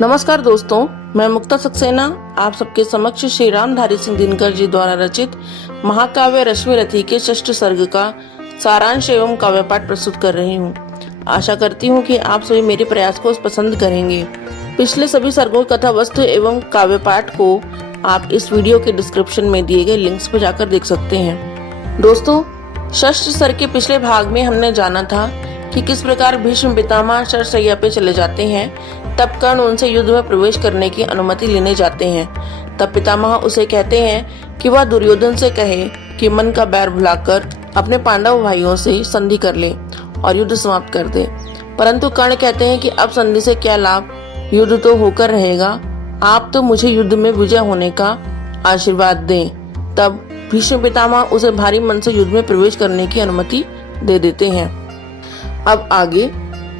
नमस्कार दोस्तों, मैं मुक्ता सक्सेना आप सबके समक्ष श्री रामधारी सिंह दिनकर जी द्वारा रचित महाकाव्य रश्मि रथी के षष्ठ सर्ग का सारांश एवं काव्य पाठ प्रस्तुत कर रही हूँ। आशा करती हूँ कि आप सभी मेरे प्रयास को पसंद करेंगे। पिछले सभी सर्गों कथा वस्तु एवं काव्य पाठ को आप इस वीडियो के डिस्क्रिप्शन में दिए गए लिंक्स पर जाकर देख सकते हैं। दोस्तों, षष्ठ सर्ग के पिछले भाग में हमने जाना था कि किस प्रकार भीष्म पितामह शरशय्या पे चले जाते हैं। तब कर्ण उनसे युद्ध में प्रवेश करने की अनुमति लेने जाते हैं। तब पितामह उसे कहते हैं कि वह दुर्योधन से कहे कि मन का बैर भुलाकर अपने पांडव भाइयों से संधि कर ले और युद्ध समाप्त कर दे। परंतु कर्ण कहते हैं कि अब संधि से क्या लाभ, युद्ध तो होकर रहेगा, आप तो मुझे युद्ध में विजय होने का आशीर्वाद दें। तब भीष्म पितामह उसे भारी मन से युद्ध में प्रवेश करने की अनुमति दे देते हैं। अब आगे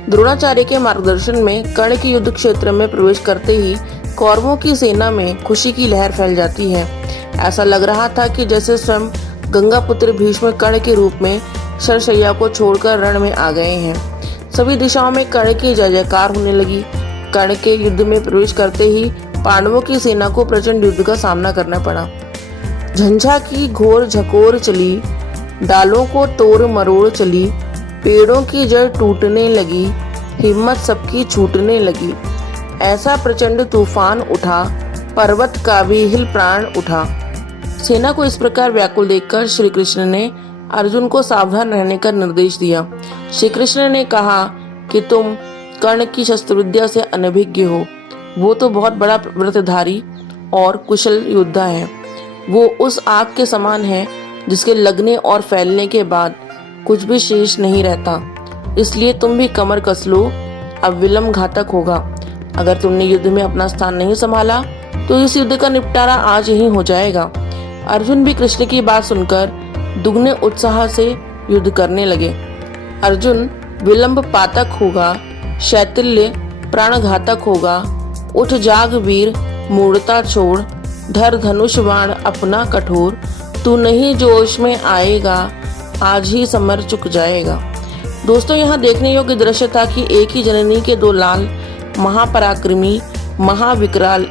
द्रोणाचार्य के मार्गदर्शन में कर्ण के युद्ध क्षेत्र में प्रवेश करते ही कौरवों की सेना में खुशी की लहर फैल जाती है। ऐसा लग रहा था कि जैसे स्वयं गंगा पुत्र भीष्म कर्ण के रूप में शरशय्या को छोड़कर रण में आ गए हैं। सभी दिशाओं में कर्ण की जय जयकार होने लगी। कर्ण के युद्ध में प्रवेश करते ही पांडवों की सेना को प्रचंड युद्ध का सामना करना पड़ा। झंझा की घोर झकोर चली, डालों को तोड़ मरोड़ चली, पेड़ों की जड़ टूटने लगी, हिम्मत सबकी छूटने लगी। ऐसा प्रचंड तूफान उठा, पर्वत का भी हिल प्राण उठा। सेना को इस प्रकार व्याकुल देखकर श्री कृष्ण ने अर्जुन को सावधान रहने का निर्देश दिया। श्री कृष्ण ने कहा कि तुम कर्ण की शस्त्र विद्या से अनभिज्ञ हो। वो तो बहुत बड़ा व्रतधारी और कुशल योद्धा है। वो उस आग के समान है जिसके लगने और फैलने के बाद कुछ भी शेष नहीं रहता। इसलिए तुम भी कमर कस लो, अब विलंब घातक होगा। अगर तुमने युद्ध में अपना स्थान नहीं संभाला तो इस युद्ध का निपटारा आज ही हो जाएगा। अर्जुन भी कृष्ण की बात सुनकर दुगने उत्साह से युद्ध करने लगे। अर्जुन, विलंब पातक होगा, शैथिल्य प्राण घातक होगा। उठ जाग वीर, मूढ़ता छोड़, धर धनुष बाण अपना कठोर। तू नहीं जोश में आएगा, आज ही समर चुक जाएगा। दोस्तों, यहाँ देखने योग्य दृश्य था कि एक ही जननी के दो लाल महापराक्रमी महाविकराल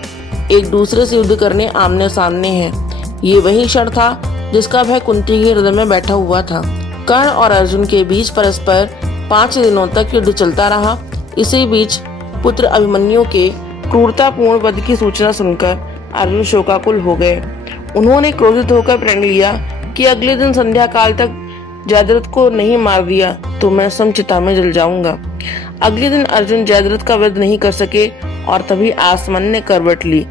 एक दूसरे से युद्ध करने आमने सामने हैं। ये वही क्षण था जिसका भय कुंती के हृदय में बैठा हुआ था। कर्ण और अर्जुन के बीच परस्पर 5 दिनों तक युद्ध चलता रहा। इसी बीच पुत्र अभिमन्यु के क्रूरतापूर्ण वध की सूचना सुनकर अर्जुन शोकाकुल हो गए। उन्होंने क्रोधित होकर प्रण लिया कि अगले दिन संध्या काल तक जयद्रथ को नहीं मार दिया तो मैं समचिता में जल जाऊंगा। अगले दिन अर्जुन जयद्रथ का वध नहीं कर सके और तभी आसमान ने करवट ली।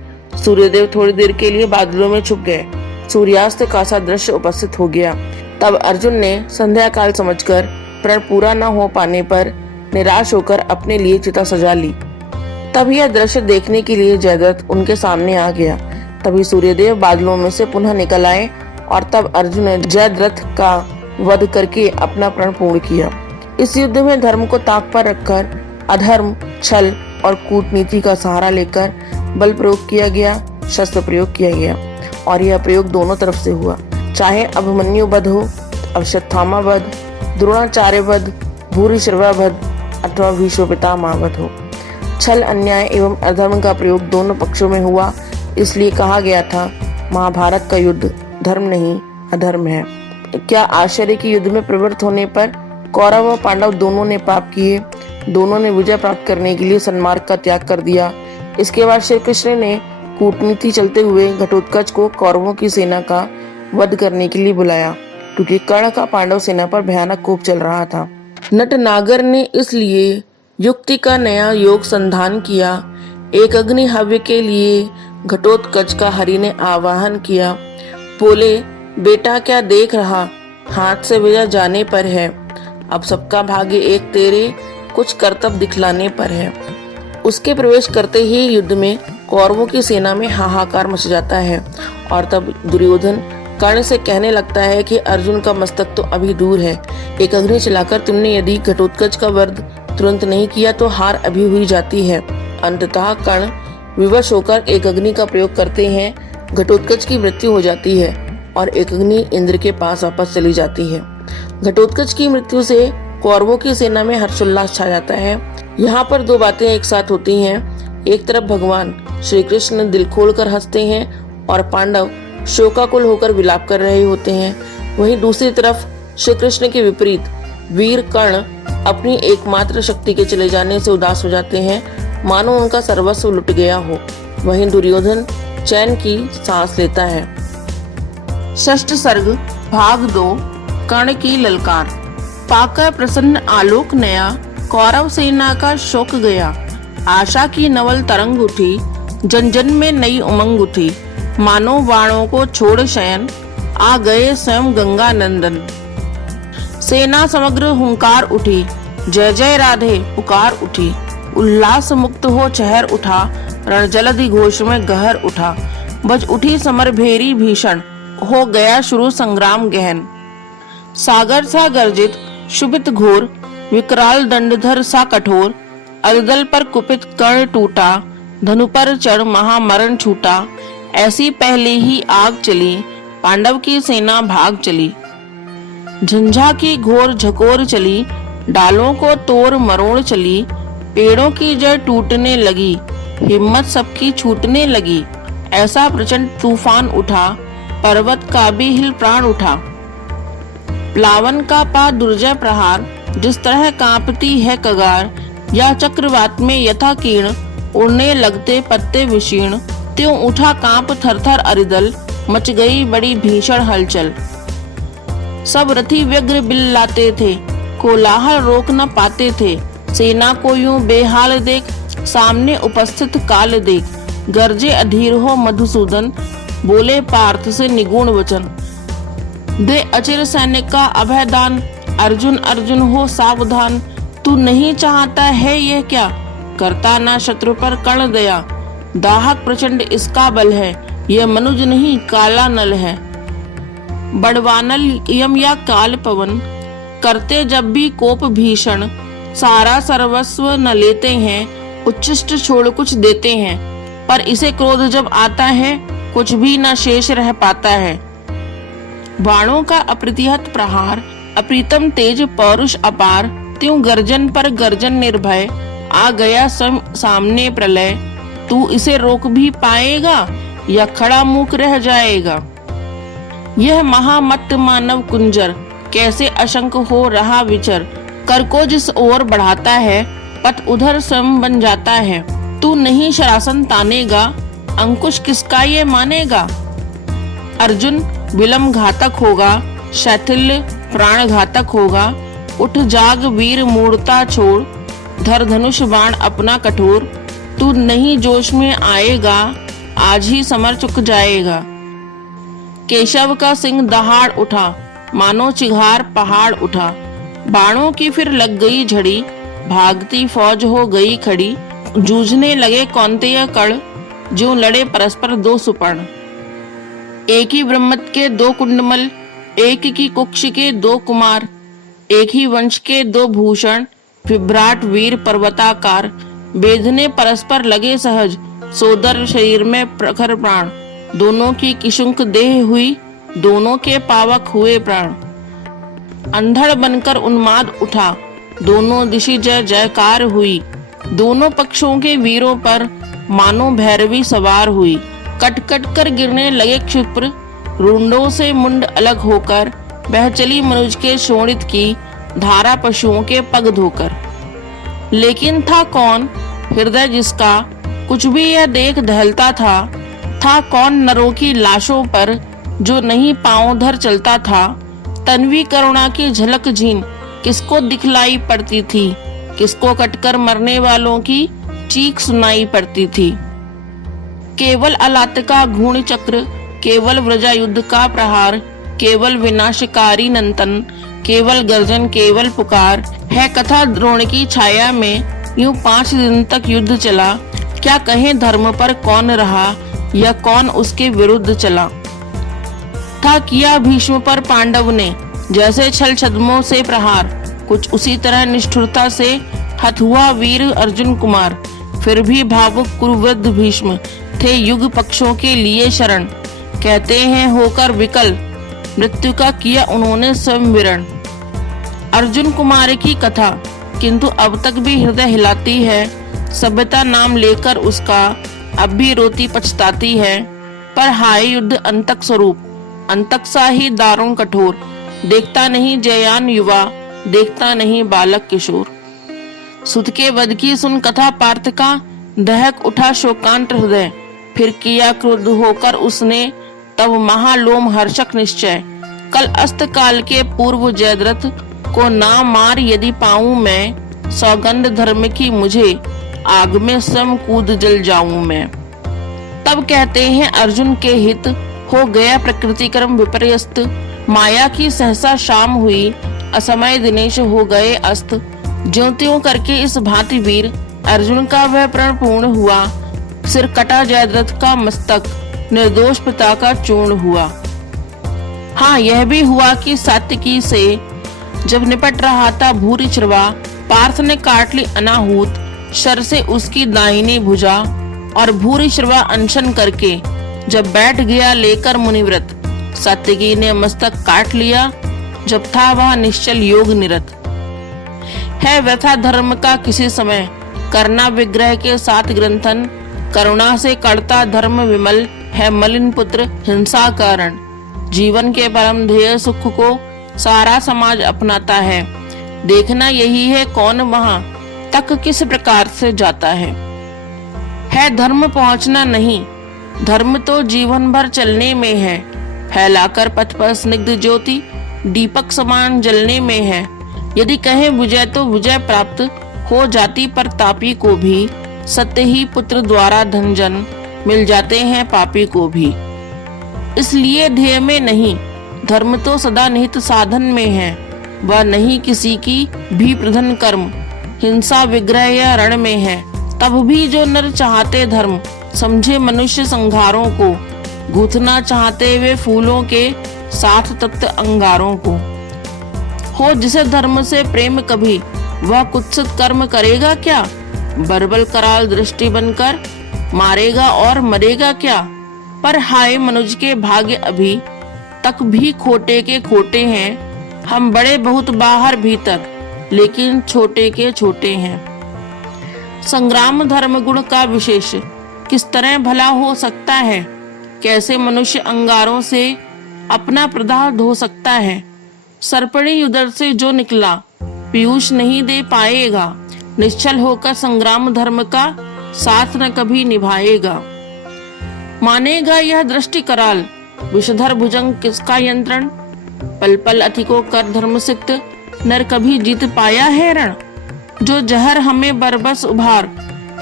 सूर्यदेव थोड़ी देर के लिए बादलों में छुप गए। सूर्यास्त का सा दृश्य उपस्थित हो गया। तब अर्जुन ने संध्या काल समझकर प्रण पूरा न हो पाने पर निराश होकर अपने लिए चिता सजा ली। तब यह दृश्य देखने के लिए जयद्रथ उनके सामने आ गया। तभी सूर्यदेव बादलों में से पुनः निकल आए और तब अर्जुन ने जयद्रथ का वध करके अपना प्रण पूर्ण किया। इस युद्ध में धर्म को ताक पर रखकर अधर्म, छल और कूटनीति का सहारा लेकर बल प्रयोग किया गया, शस्त्र प्रयोग किया गया और यह प्रयोग दोनों तरफ से हुआ। चाहे अभिमन्यु वध हो, अश्वत्थामा वध, द्रोणाचार्य वध, भूरिश्रवा वध अथवा भीष्म पितामह वध हो, छल, अन्याय एवं अधर्म का प्रयोग दोनों पक्षों में हुआ। इसलिए कहा गया था, महाभारत का युद्ध धर्म नहीं अधर्म है। क्या आश्चर्य की युद्ध में प्रवृत्त होने पर कौरव और पांडव दोनों ने पाप किए। दोनों ने विजय प्राप्त करने के लिए सन्मार्ग का त्याग कर दिया। इसके बाद श्री कृष्ण ने कूटनीति चलते हुए घटोत्कच को कौरवों की सेना का वध करने के लिए बुलाया, क्योंकि कर्ण का पांडव सेना पर भयानक कोप चल रहा था। नटनागर ने इसलिए युक्ति का नया योग संधान किया। एक अग्नि हव्य के लिए घटोत्कच का हरि ने आवाहन किया। बोले, बेटा क्या देख रहा, हाथ से विजय जाने पर है। अब सबका भाग्य एक तेरे कुछ कर्तव्य दिखलाने पर है। उसके प्रवेश करते ही युद्ध में कौरवों की सेना में हाहाकार मच जाता है और तब दुर्योधन कर्ण से कहने लगता है कि अर्जुन का मस्तक तो अभी दूर है। एक अग्नि चलाकर तुमने यदि घटोत्कच का वध तुरंत नहीं किया तो हार अभी हुई जाती है। अंततः कर्ण विवश होकर एक अग्नि का प्रयोग करते हैं। घटोत्कच की मृत्यु हो जाती है और एक अग्नि इंद्र के पास वापस चली जाती है। घटोत्कच की मृत्यु से कौरवों की सेना में हर्षोल्लास छा जाता है। यहाँ पर दो बातें एक साथ होती हैं। एक तरफ भगवान श्री कृष्ण दिल खोलकर हंसते हैं और पांडव शोकाकुल होकर विलाप कर रहे होते हैं, वहीं दूसरी तरफ श्री कृष्ण के विपरीत वीर कर्ण अपनी एकमात्र शक्ति के चले जाने से उदास हो जाते हैं, मानो उनका सर्वस्व लुट गया हो। वहीं दुर्योधन चैन की सांस लेता है। षष्ठ सर्ग भाग 2 कर्ण की ललकार। पाकर प्रसन्न आलोक नया, कौरव सेना का शोक गया। आशा की नवल तरंग उठी, जन जन में नई उमंग उठी। मानो बाणों को छोड़ शयन, आ गए स्वयं गंगा नंदन। सेना समग्र हुंकार उठी, जय जय राधे पुकार उठी। उल्लास मुक्त हो चहर उठा, रण जलधि घोष में गहर उठा। बज उठी समर भेरी भीषण, हो गया शुरू संग्राम गहन। सागर सा गर्जित शुभित घोर, विकराल दंडधर सा कठोर। अरिदल पर कुपित कर्ण टूटा, धनु पर चढ़ महामरण छूटा। ऐसी पहले ही आग चली, पांडव की सेना भाग चली। झंझा की घोर झकोर चली, डालों को तोड़ मरोड़ चली। पेड़ों की जड़ टूटने लगी, हिम्मत सबकी छूटने लगी। ऐसा प्रचंड तूफान उठा, पर्वत का भी हिल प्राण उठा। प्लावन का पा दुर्जय प्रहार, जिस तरह कांपती है कगार। या चक्रवात में यथा कीर्ण, उड़ने लगते पत्ते विशीर्ण। त्यों उठा कांप थरथर अरिदल, मच गई बड़ी भीषण हलचल। सब रथी व्यग्र बिल्लाते थे, कोलाहल रोक न पाते थे। सेना को यूं बेहाल देख, सामने उपस्थित काल देख। गरजे अधीर हो मधुसूदन, बोले पार्थ से निगुण वचन। दे अचिर सैनिक का अभयदान, अर्जुन अर्जुन हो सावधान। तू नहीं चाहता है यह क्या, करता ना शत्रु पर कर्ण दया। दाहक प्रचंड इसका बल है, यह मनुज नहीं काला नल है। बड़वानल यम या काल पवन, करते जब भी कोप भीषण। सारा सर्वस्व न लेते हैं, उच्छिष्ट छोड़ कुछ देते हैं। पर इसे क्रोध जब आता है, कुछ भी न शेष रह पाता है। बाणों का अप्रतिहत प्रहार, अप्रीतम तेज पौरुष अपार। त्यों गर्जन पर गर्जन निर्भय, आ गया सामने प्रलय। तू इसे रोक भी पाएगा, या खड़ा मूक रह जाएगा। यह महामत्त मानव कुंजर, कैसे अशंक हो रहा विचर। कर को जिस ओर बढ़ाता है, पथ उधर स्वयं बन जाता है। तू नहीं शरासन तानेगा, अंकुश किसका ये मानेगा। अर्जुन विलंब घातक होगा, शैथिल्य प्राण घातक होगा। उठ जाग वीर मूर्ता छोड़, धर धनुष बाण अपना कठोर। तू नहीं जोश में आएगा, आज ही समर चुक जाएगा। केशव का सिंह दहाड़ उठा, मानो चिघार पहाड़ उठा। बाणों की फिर लग गई झड़ी, भागती फौज हो गई खड़ी। जूझने लगे कौन्तेय कण, जो लड़े परस्पर दो सुपर्ण। एक ही ब्रह्मत के दो कुंडमल, एक की कुक्ष के दो कुमार। एक ही वंश के दो भूषण, विभ्राट वीर पर्वताकार। बेधने परस्पर लगे सहज, सोदर शरीर में प्रखर प्राण। दोनों की किशुंक देह हुई, दोनों के पावक हुए प्राण। अंधड़ बनकर उन्माद उठा, दोनों दिशि जय जयकार हुई। दोनों पक्षों के वीरों पर मानो भैरवी सवार हुई। कट कट कर गिरने लगे क्षिप्र, रुंडों से मुंड अलग होकर। बह चली मनुज के शोणित की धारा, पशुओं के पग धोकर। लेकिन था कौन हृदय जिसका, कुछ भी यह देख दहलता था कौन नरों की लाशों पर, जो नहीं पांव धर चलता था। तन्वी करुणा की झलक झीन, किसको दिखलाई पड़ती थी। किसको कटकर मरने वालों की चीख सुनाई पड़ती थी। केवल अलात का घूर्ण चक्र, केवल व्रजा युद्ध का प्रहार। केवल विनाशकारी नंतन, केवल गर्जन केवल पुकार। है कथा द्रोण की छाया में, यूं 5 दिन तक युद्ध चला। क्या कहें धर्म पर कौन रहा, या कौन उसके विरुद्ध चला। था किया भीष्म पर पांडव ने, जैसे छल छद्मों से प्रहार। कुछ उसी तरह निष्ठुरता से हत हुआ वीर अर्जुन कुमार। फिर भी भावुक कुरुवृद्ध भीष्म थे युग पक्षों के लिए शरण। कहते हैं होकर विकल, मृत्यु का किया उन्होंने स्वयं विरण। अर्जुन कुमार की कथा किंतु अब तक भी हृदय हिलाती है। सभ्यता नाम लेकर उसका अब भी रोती पछताती है। पर हाय युद्ध अंतक स्वरूप, अंतक सा ही दारुण कठोर। देखता नहीं जयान युवा, देखता नहीं बालक किशोर। सुत के वध की सुन कथा पार्थ का, दहक उठा शोकांत हृदय। फिर किया क्रुद्ध होकर उसने, तब महालोम हर्षक निश्चय। कल अस्त काल के पूर्व जयद्रथ को ना मार यदि पाऊं मैं, सौगंध धर्म की मुझे, आग में स्वयं कूद जल जाऊं मैं। तब कहते हैं अर्जुन के हित, हो गया प्रकृति कर्म विपर्यस्त। माया की सहसा शाम हुई, असमय दिनेश हो गए अस्त। ज्यों त्यों करके इस भांति वीर, अर्जुन का वह प्रण पूर्ण हुआ। सिर कटा जयद्रथ का मस्तक, निर्दोष पिता का चूर्ण हुआ। हाँ यह भी हुआ कि सात्यकी से जब निपट रहा था भूरि श्रवा, पार्थ ने काट ली अनाहूत शर से उसकी दाहिनी भुजा। और भूरि श्रवा अनशन करके जब बैठ गया लेकर मुनिव्रत, सात्यकी ने मस्तक काट लिया जब था वह निश्चल योग निरत। है व्यथा धर्म का किसी समय, करना विग्रह के साथ ग्रंथन। करुणा से करता धर्म विमल, है मलिन पुत्र हिंसा कारण। जीवन के परम ध्येय सुख को सारा समाज अपनाता है। देखना यही है कौन वहां तक किस प्रकार से जाता है धर्म पहुंचना नहीं, धर्म तो जीवन भर चलने में है। फैलाकर पथ पर स्निग्ध ज्योति, दीपक समान जलने में है। यदि कहे विजय तो विजय प्राप्त हो जाती पर तापी को भी। सत्य ही पुत्र द्वारा धनजन, मिल जाते हैं पापी को भी। इसलिए ध्येय में नहीं, धर्म तो सदा निहित साधन में है। वह नहीं किसी की भी प्रधन कर्म, हिंसा विग्रह या रण में है। तब भी जो नर चाहते धर्म, समझे मनुष्य संघारों को। गूंथना चाहते वे फूलों के साथ तप्त अंगारों को। हो जिसे धर्म से प्रेम कभी, वह कुत्सित कर्म करेगा क्या। बर्बल कराल दृष्टि बनकर, मारेगा और मरेगा क्या। पर हाय मनुज के भाग्य अभी तक भी खोटे के खोटे हैं। हम बड़े बहुत बाहर भीतर, लेकिन छोटे के छोटे हैं। संग्राम धर्म गुण का विशेष, किस तरह भला हो सकता है। कैसे मनुष्य अंगारों से अपना प्रदाह धो सकता है। सर्पणी उदर से जो निकला, पीयूष नहीं दे पाएगा। निश्चल होकर संग्राम धर्म का साथ न कभी निभाएगा। मानेगा यह दृष्टि कराल, विषधर भुजंग किसका यंत्रण। पल पल अति को कर धर्म सिक्त, नर कभी जीत पाया है रण। जो जहर हमें बरबस उभार,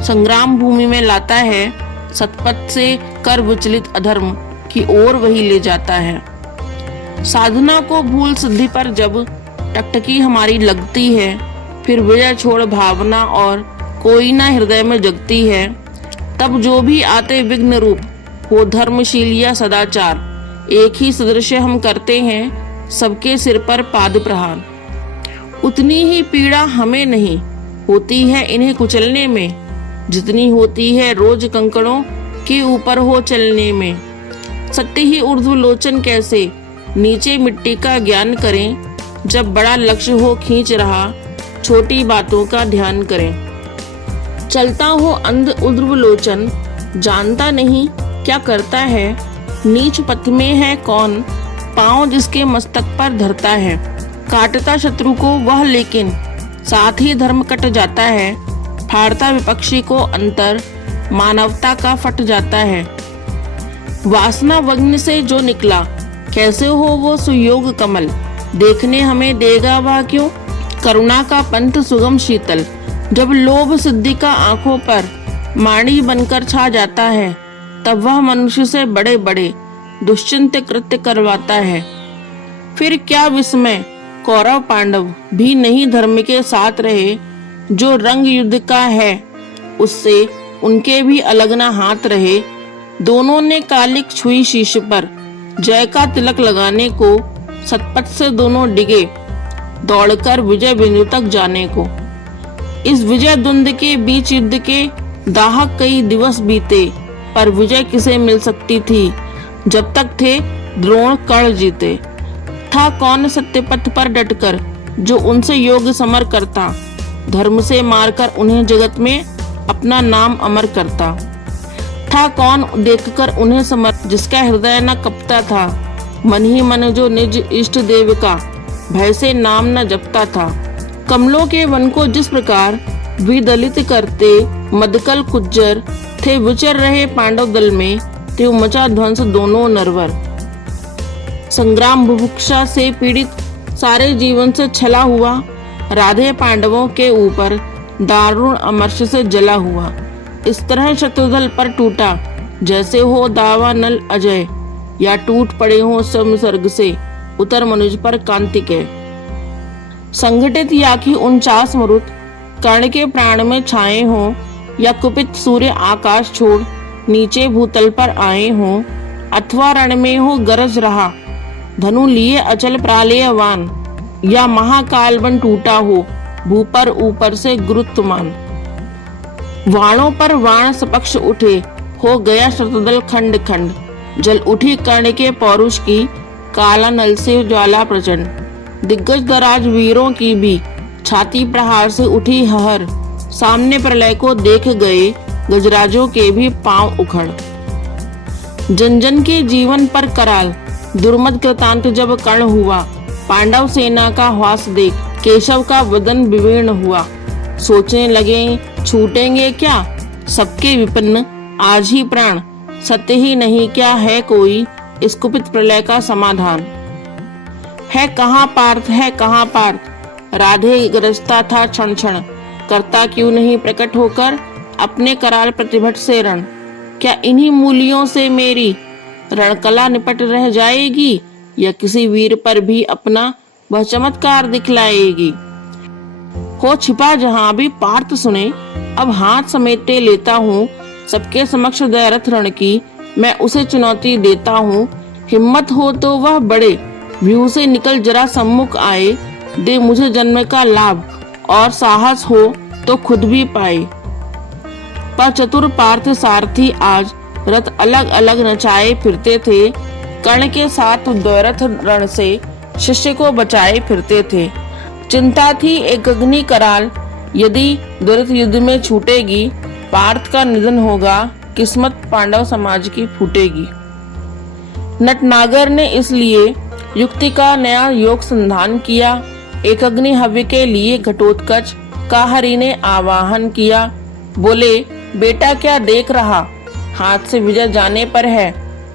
संग्राम भूमि में लाता है। सतपथ से कर विचलित अधर्म की ओर वही ले जाता है। साधना को भूल सिद्धि पर जब टकटकी हमारी लगती है, फिर विजय छोड़ भावना और कोई ना हृदय में जगती है। तब जो भी आते विघ्न रूप, हो धर्मशील या सदाचार, एक ही सदृश हम करते हैं सबके सिर पर पाद प्रहार। उतनी ही पीड़ा हमें नहीं होती है इन्हें कुचलने में, जितनी होती है रोज कंकड़ों के ऊपर हो चलने में। सत्य ही ऊर्ध्वलोचन कैसे नीचे मिट्टी का ज्ञान करें। जब बड़ा लक्ष्य हो खींच रहा, छोटी बातों का ध्यान करें। चलता हो अंध ऊर्ध्वलोचन, जानता नहीं क्या करता है। नीच पथ में है कौन, पांव जिसके मस्तक पर धरता है। काटता शत्रु को वह, लेकिन साथ ही धर्म कट जाता है। फाड़ता विपक्षी को अंतर, मानवता का फट जाता है। वासना वग्न से जो निकला, कैसे हो वो सुयोग कमल। देखने हमें देगा वह क्यों, करुणा का पंथ सुगम शीतल। जब लोभ सिद्धि का आंखों पर माड़ी बनकर छा जाता है, तब वह मनुष्य से बड़े बड़े दुश्चिंत कृत्य करवाता है। फिर क्या विस्मय, कौरव पांडव भी नहीं धर्म के साथ रहे। जो रंग युद्ध का है, उससे उनके भी अलग न हाथ रहे। दोनों ने कालिक छुई शीश पर, जय का तिलक लगाने को। सतपथ से दोनों डिगे, दौड़कर विजय बिंदु तक जाने को। इस विजय द्वंद के बीच युद्ध के दाहक कई दिवस बीते, पर विजय किसे मिल सकती थी जब तक थे द्रोण कर्ण जीते। था कौन सत्य पथ पर डटकर, जो उनसे योग समर करता। धर्म से मारकर उन्हें जगत में अपना नाम अमर करता। था कौन देखकर उन्हें समर्थ, जिसका हृदय न कपता था, मन ही मन जो निज इष्ट देव का भय से नाम न जपता था। कमलों के वन को जिस प्रकार विदलित करते मदकल कुज्जर थे, विचर रहे पांडव दल में त्यों मचा ध्वंस दोनों नरवर। संग्राम बुभुक्षा से पीड़ित सारे जीवन से छला हुआ, राधे पांडवों के ऊपर दारुण अमर्ष से जला हुआ। इस तरह शत्रुदल पर टूटा जैसे हो दावानल अजय, या टूट पड़े हो सब स्वर्ग से उतर मनुज पर कांतिके। संगठित या कि 49 मरुत कर्ण के प्राण में छाए हों, या कुपित सूर्य आकाश छोड़ नीचे भूतल पर आए हों, अथवा रण में हो गरज रहा धनु लिए अचल प्रालेयवान, या महाकाल बन टूटा हो भू पर ऊपर से गुरुत्वमान। वाणों पर वाण सपक्ष उठे हो गया शत्रुदल खंड खंड, जल उठी कर्ण के पौरुष की काला नल से ज्वाला प्रचंड। दिग्गज दराज वीरों की भी छाती प्रहार से उठी हहर, सामने प्रलय को देख गए गजराजों के भी पांव उखड़। जन जन के जीवन पर कराल दुर्मद कृतांत जब कर्ण हुआ, पांडव सेना का ह्वास देख केशव का वदन विवीर्ण हुआ। सोचने लगे छूटेंगे क्या सबके विपन्न आज ही प्राण, सत्य ही नहीं क्या है कोई इस कुपित प्रलय का समाधान। है कहाँ पार्थ, है कहाँ पार्थ, राधे गरजता था क्षण क्षण, करता क्यों नहीं प्रकट होकर अपने कराल प्रतिभट से रण। क्या इन्हीं मूलियों से मेरी रणकला निपट रह जाएगी, या किसी वीर पर भी अपना वह चमत्कार दिखलाएगी। हो छिपा जहां भी पार्थ सुने, अब हाथ समेटे लेता हूँ सबके समक्ष दयरथ रण की, मैं उसे चुनौती देता हूँ। हिम्मत हो तो वह बड़े व्यू से निकल जरा सम्मुख आए, दे मुझे जन्म का लाभ, और साहस हो तो खुद भी पाए। पर चतुर पार्थ सारथी आज रथ अलग अलग नचाए फिरते थे, कर्ण के साथ द्वैरथ रण से शिष्य को बचाए फिरते थे। चिंता थी एक अग्नि कराल, यदि द्वैरथ युद्ध में छूटेगी, पार्थ का निधन होगा, किस्मत पांडव समाज की फूटेगी। नटनागर ने इसलिए युक्ति का नया योग संधान किया, एक अग्नि हव्य के लिए घटोत्कच का हरि ने आवाहन किया। बोले बेटा क्या देख रहा, हाथ से विजय जाने पर है,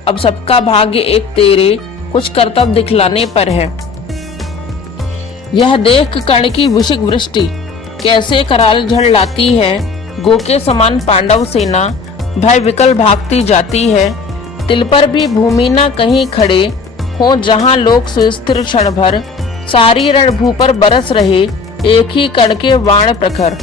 अब सबका भाग्य एक तेरे कुछ कर्तव्य दिखलाने पर है। यह देख कर्ण की विषिक वृष्टि कैसे कराल झड़ लाती है, गो के समान पांडव सेना भय विकल भागती जाती है। तिल पर भी भूमि न कहीं खड़े हो, जहां लोग सुस्थिर क्षण भर, सारी रणभू पर बरस रहे एक ही कर्ण के वाण प्रखर।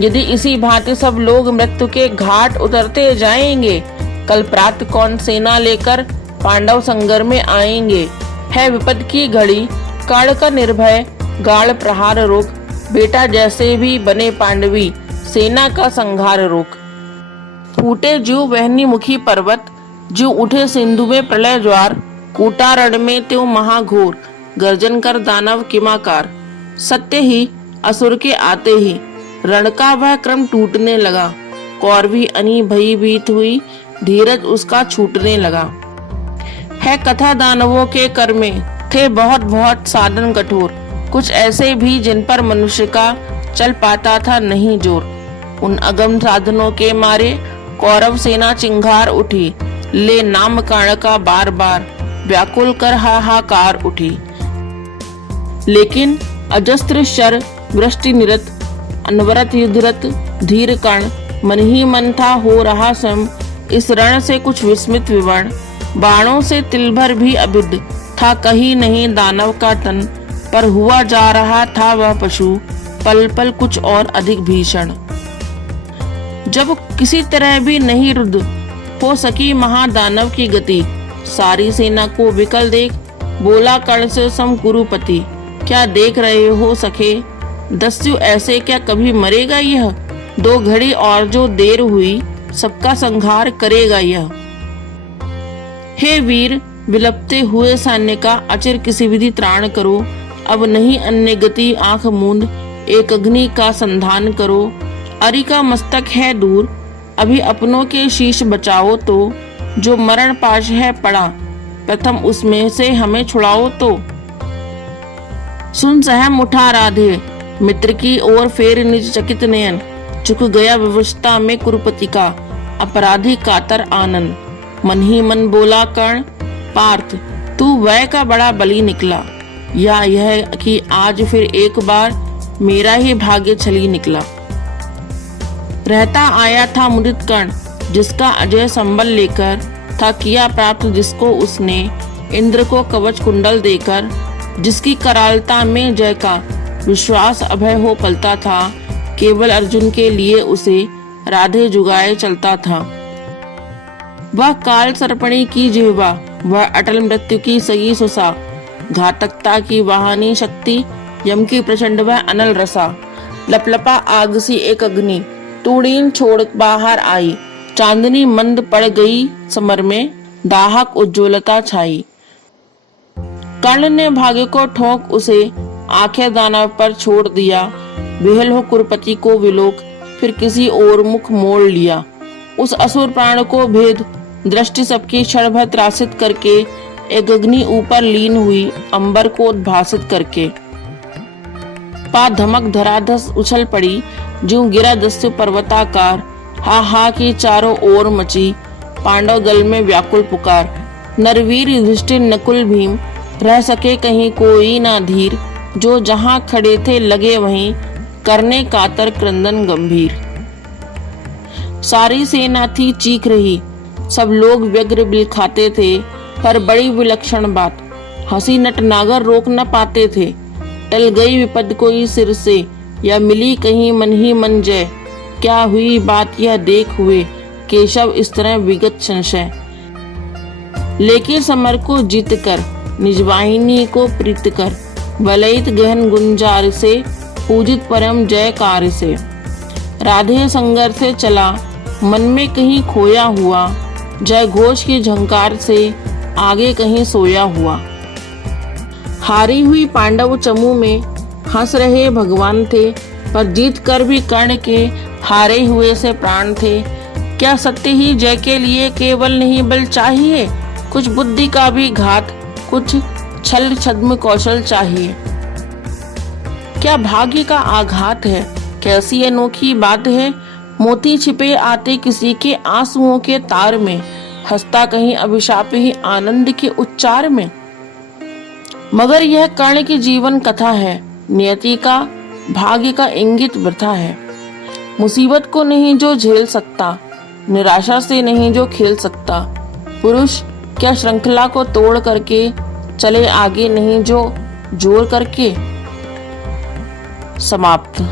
यदि इसी भांति सब लोग मृत्यु के घाट उतरते जाएंगे, कल प्रातः कौन सेना लेकर पांडव संगर में आएंगे। है विपद की घड़ी, कर्ण का निर्भय गाढ़ प्रहार रोक, बेटा जैसे भी बने पांडवी सेना का संहार रोक। फूटे ज्यों वहनी मुखी पर्वत, ज्यों उठे सिंधु में प्रलय ज्वार, कूटा रण में त्यों महाघोर, गर्जन कर दानव किमाकार। सत्य ही असुर के आते ही रण का वह क्रम टूटने लगा, कौरवी अनी भयभीत हुई, धीरज उसका छूटने लगा। है कथा दानवों के कर में थे बहुत बहुत साधन कठोर, कुछ ऐसे भी जिन पर मनुष्य का चल पाता था नहीं जोर। उन अगम साधनों के मारे कौरव सेना चिंगार उठी, ले नाम कर्ण का बार बार व्याकुल कर हाहाकार उठी। लेकिन अजस्त्र शर वृष्टि निरत, अनवरत युद्धरत धीर कर्ण, मन ही मन था हो रहा स्वयं इस रण से कुछ विस्मित विवर्ण। बाणों से तिल भर भी अभिद था कहीं नहीं दानव का तन, पर हुआ जा रहा था वह पशु पल पल कुछ और अधिक भीषण। जब किसी तरह भी नहीं रुद्ध हो सकी महादानव की गति, सारी सेना को विकल देख बोला कर्ण से सम कुरुपति, क्या देख रहे हो सखे, दस्यु ऐसे क्या कभी मरेगा यह, दो घड़ी और जो देर हुई सबका संहार करेगा यह। हे वीर विलपते हुए सैन्य का अचिर किसी विधि त्राण करो, अब नहीं अन्य गति आंख मूंद एक अग्नि का संधान करो। अरि का मस्तक है दूर, अभी अपनों के शीश बचाओ तो, जो मरण पाश है पड़ा, प्रथम उसमें से हमें छुड़ाओ तो। सुन सहम उठा राधे, मित्र की ओर फेर निज चकित नयन, झुक गया विवशता में कुरुपति का, अपराधी कातर आनंद। मन ही मन बोला कर्ण, पार्थ तू वै का बड़ा बली निकला, या यह कि आज फिर एक बार मेरा ही भाग्य छली निकला। रहता आया था मुदित कर्ण, जिसका अजय संबल लेकर था किया प्राप्त, जिसको उसने इंद्र को कवच कुंडल देकर, जिसकी करालता में जय का विश्वास अभय हो पलता था, केवल अर्जुन के लिए उसे राधे जुगाए चलता था। वह काल सर्पणी की जिह्वा, वह अटल मृत्यु की सगी सुसा, घातकता की वाहनी शक्ति, यम की प्रचंड वह अनल रसा। लपलपा आग सी एक अग्नि, तूड़ीन छोड़ बाहर आई, चांदनी मंद पड़ गई समर में, दाहक उज्ज्वलता छाई। कर्ण ने भाग्य को ठोक उसे आंखें दानव पर छोड़ दिया, विहल हो कुरुपति को विलोक, फिर किसी और मुख मोड़ लिया। उस असुर प्राण को भेद दृष्टि सबकी क्षण भर त्रासित करके, एक अग्नि ऊपर लीन हुई अंबर को उद्भासित करके। पा धमक धराधस उछल पड़ी, ज्यों गिरा दस्यु पर्वताकार, हा हा की चारों ओर मची, पांडव गल में व्याकुल पुकार। नरवीर युधिष्ठिर नकुल भीम, रह सके कहीं कोई ना धीर, जो जहां खड़े थे लगे वहीं, करने कातर क्रंदन गंभीर। सारी सेना थी चीख रही, सब लोग व्यग्र बिल खाते थे, पर बड़ी विलक्षण बात, हंसी नट नागर रोक न पाते थे। टल गई विपद कोई सिर से, या मिली कहीं मन ही मन जय, क्या हुई बात यह देख हुए केशव इस तरह विगत संशय। लेके समर को जीत कर, निज वाहिनी को प्रीत कर, वलयित गहन गुंजार से, पूजित परम जय कार्य से। राधे संगर से चला, मन में कहीं खोया हुआ, जय घोष की झंकार से आगे कहीं सोया हुआ। हारी हुई पांडव चमू में हंस रहे भगवान थे, पर जीत कर भी कर्ण के हारे हुए से प्राण थे। क्या सत्य ही जय के लिए केवल नहीं बल चाहिए, कुछ बुद्धि का भी घात, कुछ छल छद्म कौशल चाहिए। क्या भाग्य का आघात है, कैसी अनोखी बात है, मोती छिपे आते किसी के आंसुओं के तार में, हंसता कहीं अभिशाप ही आनंद के उच्चार में। मगर यह कर्ण की जीवन कथा है, नियति का भाग्य का इंगित वृथा है। मुसीबत को नहीं जो झेल सकता, निराशा से नहीं जो खेल सकता, पुरुष क्या श्रृंखला को तोड़ करके चले आगे नहीं जो जोड़ करके। समाप्त।